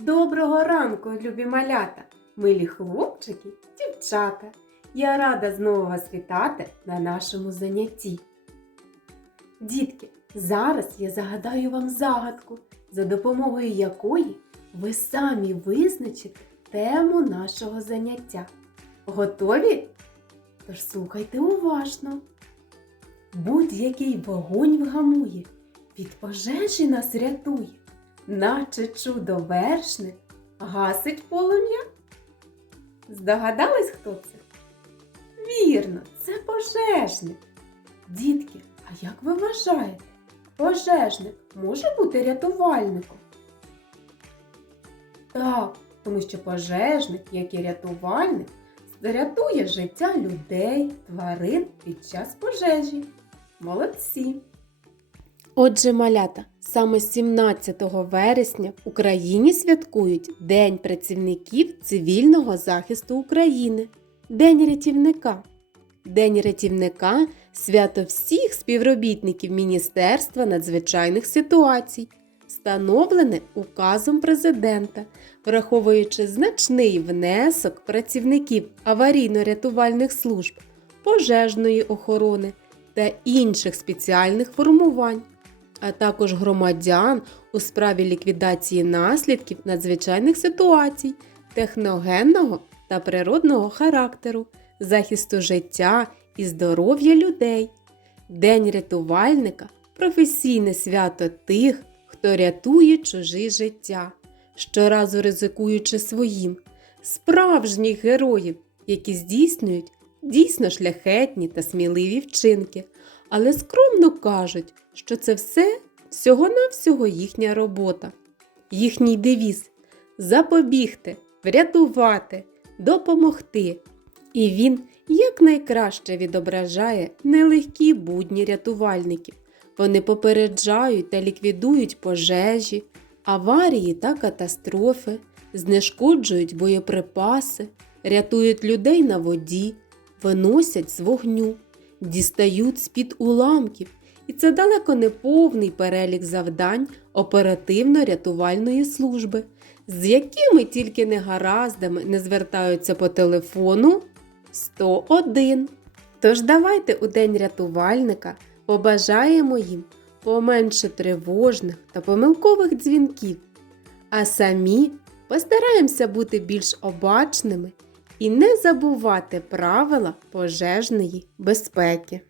Доброго ранку, любі малята, милі хлопчики, дівчата. Я рада знову вас вітати на нашому занятті. Дітки, зараз я загадаю вам загадку, за допомогою якої ви самі визначите тему нашого заняття. Готові? Тож слухайте уважно. Будь-який вогонь вгамує, від пожежі нас рятує, наче чудо вершник гасить полум'я. Здогадались, хто це? Вірно, це пожежник. Дітки, а як ви вважаєте, пожежник може бути рятувальником? Так, тому що пожежник, як і рятувальник, рятує життя людей, тварин під час пожежі. Молодці! Отже, малята, саме 17 вересня в Україні святкують День працівників цивільного захисту України, День рятівника. День рятівника свято всіх співробітників Міністерства надзвичайних ситуацій, встановлене указом президента, враховуючи значний внесок працівників аварійно-рятувальних служб, пожежної охорони та інших спеціальних формувань, а також громадян у справі ліквідації наслідків надзвичайних ситуацій, техногенного та природного характеру, захисту життя і здоров'я людей. День рятувальника професійне свято тих, хто рятує чужі життя, щоразу ризикуючи своїм, справжніх героїв, які здійснюють дійсно шляхетні та сміливі вчинки, але скромно кажуть, що це все всього-навсього їхня робота, їхній девіз запобігти, врятувати, допомогти. І він якнайкраще відображає нелегкі будні рятувальників. Вони попереджають та ліквідують пожежі, аварії та катастрофи, знешкоджують боєприпаси, рятують людей на воді, виносять з вогню, дістають з-під уламків. І це далеко не повний перелік завдань оперативно-рятувальної служби, з якими тільки негараздами не звертаються по телефону 101. Тож давайте у День рятувальника побажаємо їм поменше тривожних та помилкових дзвінків, а самі постараємося бути більш обачними і не забувати правила пожежної безпеки.